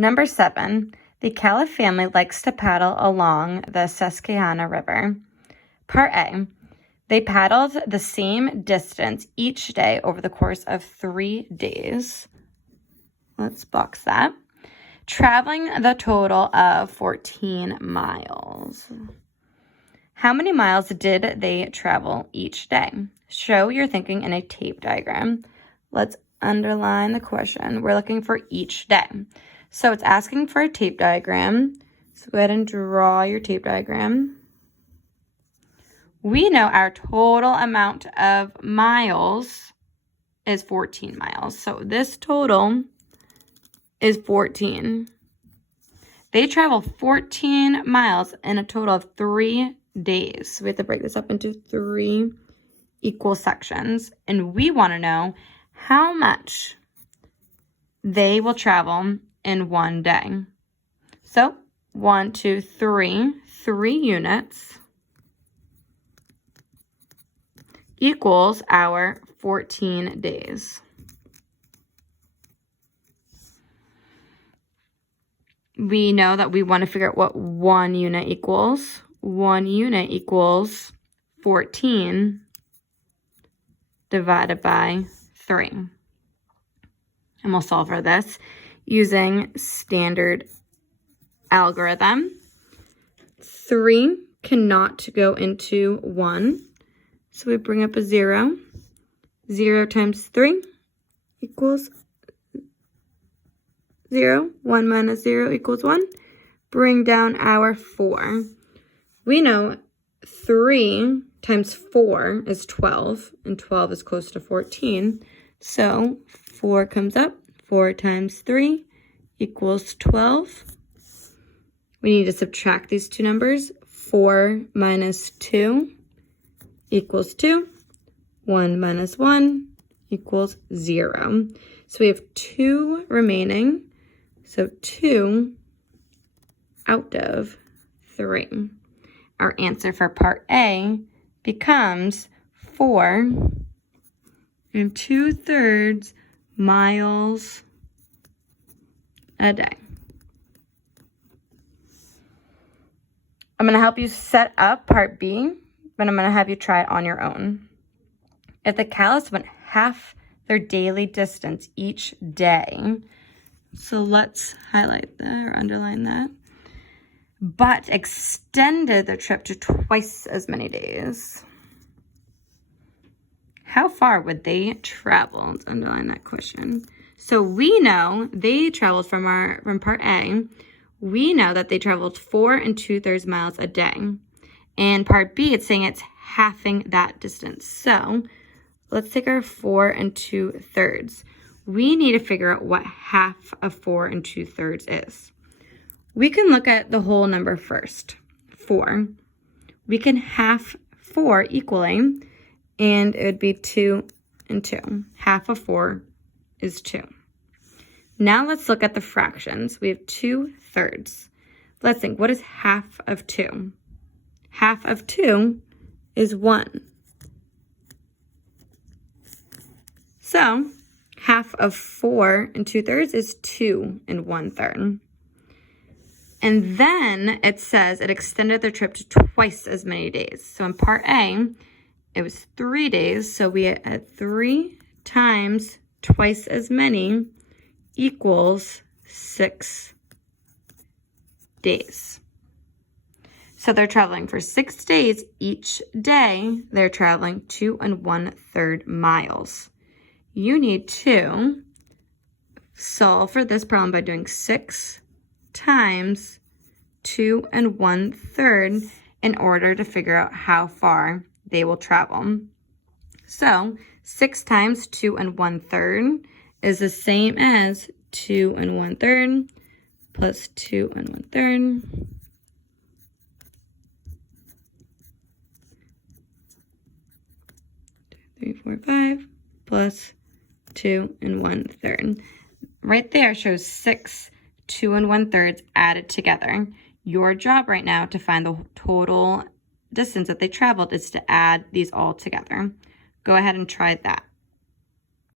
Number 7, the Caliph family likes to paddle along the Susquehanna River. Part A, they paddled the same distance each day over the course of 3 days. Let's box that. Traveling the total of 14 miles. How many miles did they travel each day? Show your thinking in a tape diagram. Let's underline the question. We're looking for each day. So it's asking for a tape diagram. So go ahead and draw your tape diagram. We know our total amount of miles is 14 miles. So this total is 14. They travel 14 miles in a total of 3 days. So we have to break this up into 3 equal sections. And we want to know how much they will travel in 1 day. So 1, 2, 3, 3 units equals our 14 days. We know that we want to figure out what 1 unit equals. 1 unit equals 14 divided by 3. And we'll solve for this using standard algorithm. 3 cannot go into 1. So we bring up a 0. 0 times 3 equals 0. 1 minus 0 equals 1. Bring down our 4. We know 3 times 4 is 12, and 12 is close to 14. So 4 comes up. 4 times 3 equals 12. We need to subtract these two numbers. 4 minus 2 equals 2. 1 minus 1 equals 0. So we have 2 remaining. So 2 out of 3. Our answer for part A becomes 4 2/3 miles a day. I'm going to help you set up part B, but I'm going to have you try it on your own. If the Caliphs went half their daily distance each day, so let's highlight that or underline that, but extended their trip to twice as many days, how far would they travel? Let's underline that question. So we know they traveled from part A. We know that they traveled 4 2/3 miles a day. And part B, it's saying it's halving that distance. So let's take our 4 2/3. We need to figure out what half of 4 2/3 is. We can look at the whole number first, 4. We can half 4 equally, and it would be 2 and 2. Half of 4 is 2. Now let's look at the fractions. We have 2/3. Let's think, what is half of 2? Half of 2 is 1. So half of 4 2/3 is 2 1/3. And then it says it extended their trip to twice as many days. So in part A, it was 3 days. So we had 3 times twice as many equals 6 days. So they're traveling for 6 days. Each day, they're traveling 2 1/3 miles. You need to solve for this problem by doing 6 times 2 1/3 in order to figure out how far they will travel. So 6 times 2 1/3 is the same as 2 1/3 plus 2 1/3 3, 4, 5 plus 2 1/3. Right there shows 6 2 1/3 added together. Your job right now to find the total distance that they traveled is to add these all together. Go ahead and try that.